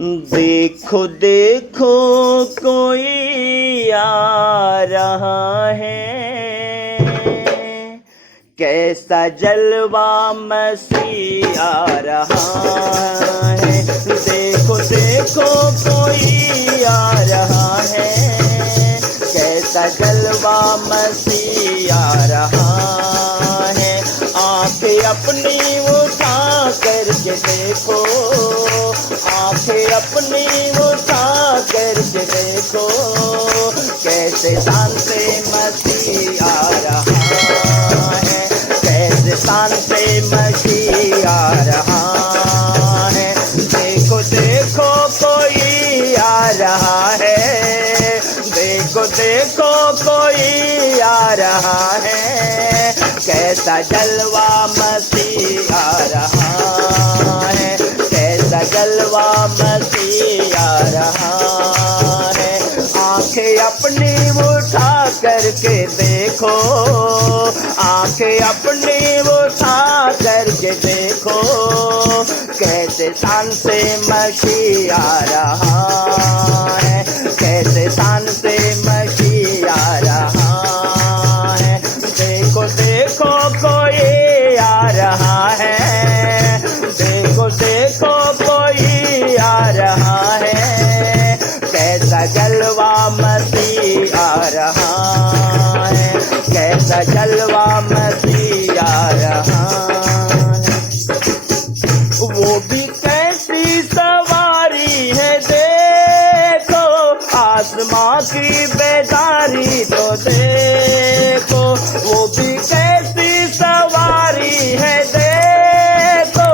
देखो देखो कोई आ रहा है, कैसा जलवा मसीह आ रहा है। देखो देखो कोई आ रहा है, कैसा जलवा मसीह आ रहा है। आंखें अपनी उठा करके देखो, आंखें अपनी उठा करके देखो, कैसे शान से मसीह आ रहा है, कैसे शान से मसीह आ रहा है। देखो देखो कोई आ रहा है, देखो देखो कोई आ रहा है, कैसा जलवा मसीह आ रहा है, कैसा जलवा मसीह आ रहा है। आंखें अपनी उठा करके देखो, आंखें अपनी उठा करके देखो, कैसे शान से मसीह आ रहा है, कैसे शान से मसीह आ रहा है। देखो देखो कोई आ रहा है, देखो देखो कोई आ रहा है, कैसा जलवा मसीह आ रहा है, कैसा जलवा मसीह आ रहा है। वो भी कैसी सवारी है देखो, आसमां की बेदारी तो देखो, वो भी कैसी सवारी है देखो,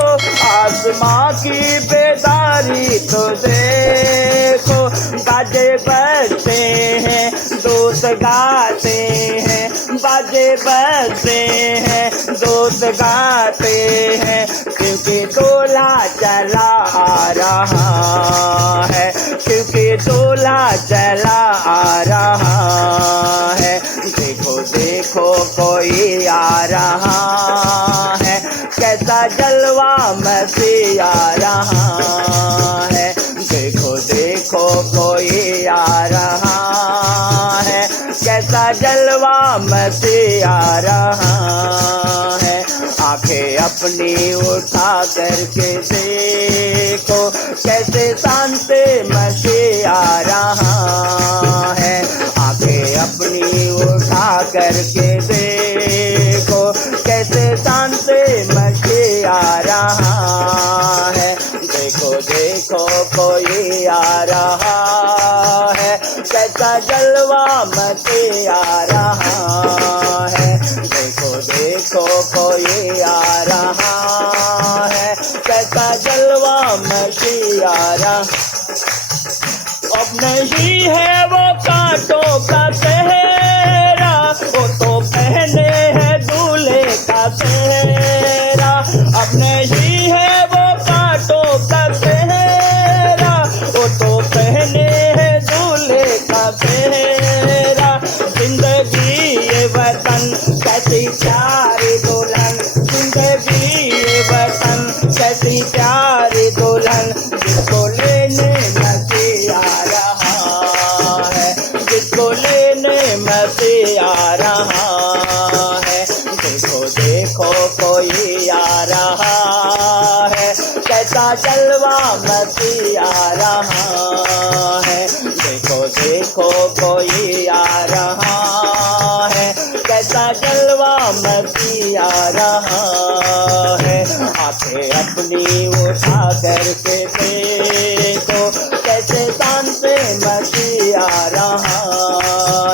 आसमां की बेदारी तो देखो। बाजे बजते हैं दोस्त गाते हैं, बाजे बजते हैं दोस्त गाते हैं, क्योंकि दूल्हा चला आ रहा है, क्योंकि दूल्हा चला आ रहा है। देखो देखो कोई आ रहा है, कैसा जलवा मसीह आ रहा है। देखो देखो कोई आ रहा है, कैसा जलवा मसीह आ रहा है। आंखें अपनी उठा करके देखो, कैसे शान से मसीह आ रहा है। आंखें अपनी उठा करके देखो, कैसे शान से मसीह आ रहा है। देखो देखो कोई आ रहा है, कैसा जलवा मसीह आ रहा है। देखो देखो कोई आ रहा है, कैसा जलवा मसीह आ रहा। अब नहीं है वो कांटों का सेहरा, वो तो पहने हैं दूल्हे का सेहरा। अब नहीं है वो कांटों का सेहरा, वो तो पहने हैं दूल्हे का सेहरा। जिंदगी ये वतन कैसी प्यारी दुल्हन, जिंदगी ये वतन कैसी प्यारी दुल्हन, जिसको लेने मसीह आ रहा है, जिसको लेने मसीह आ रहा है। देखो देखो कोई आ रहा है, कैसा जलवा मसीह आ रहा है। देखो देखो कोई आ रहा है, कैसा जलवा मसीह आ रहा है। आंखें अपनी उठा करके देखो, कैसे शान से मसीह आ रहा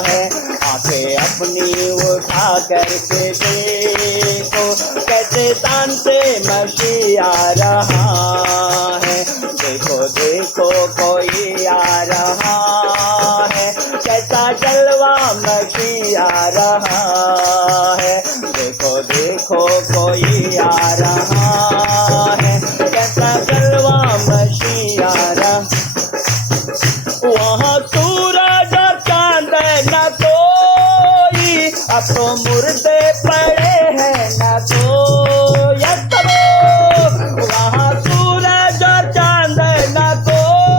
है। आंखें अपनी उठा करके देखो, कैसे शान से मसीह आ रहा है। देखो देखो कोई आ रहा है, कैसा जलवा मसीह आ रहा है। देखो देखो कोई आ रहा है, कैसा जलवा मसीह आ रहा। वहाँ सूरज और चांद न कोई, अब तो मुर्दे पड़े हैं न तो। वहाँ सूरज और चांद न कोई,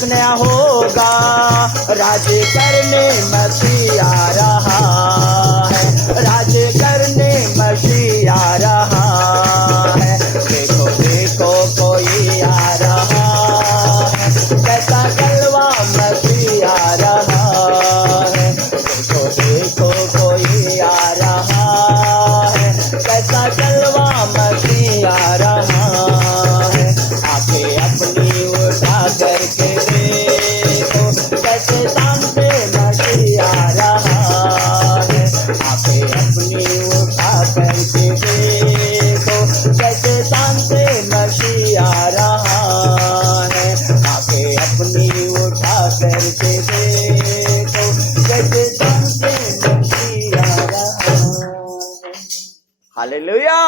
जग नया होगा, राज करने मसीह आ रहा है, राज करने मसीह आ रहा है। देखो देखो कोई आ रहा है, कैसा जलवा मसीह आ रहा है। देखो देखो कोई आ रहा है, कैसा जलवा मसीह आ रहा है। आंखें अपनी उठा करके देखो, कैसे सामने मसीह आ रहा है। आंखें अपनी उठा करके देखो, कैसे सामने मसीह आ रहा है। आंखें अपनी उठा करके देखो, कैसे सामने मसीह आ रहा है। हालेलुया।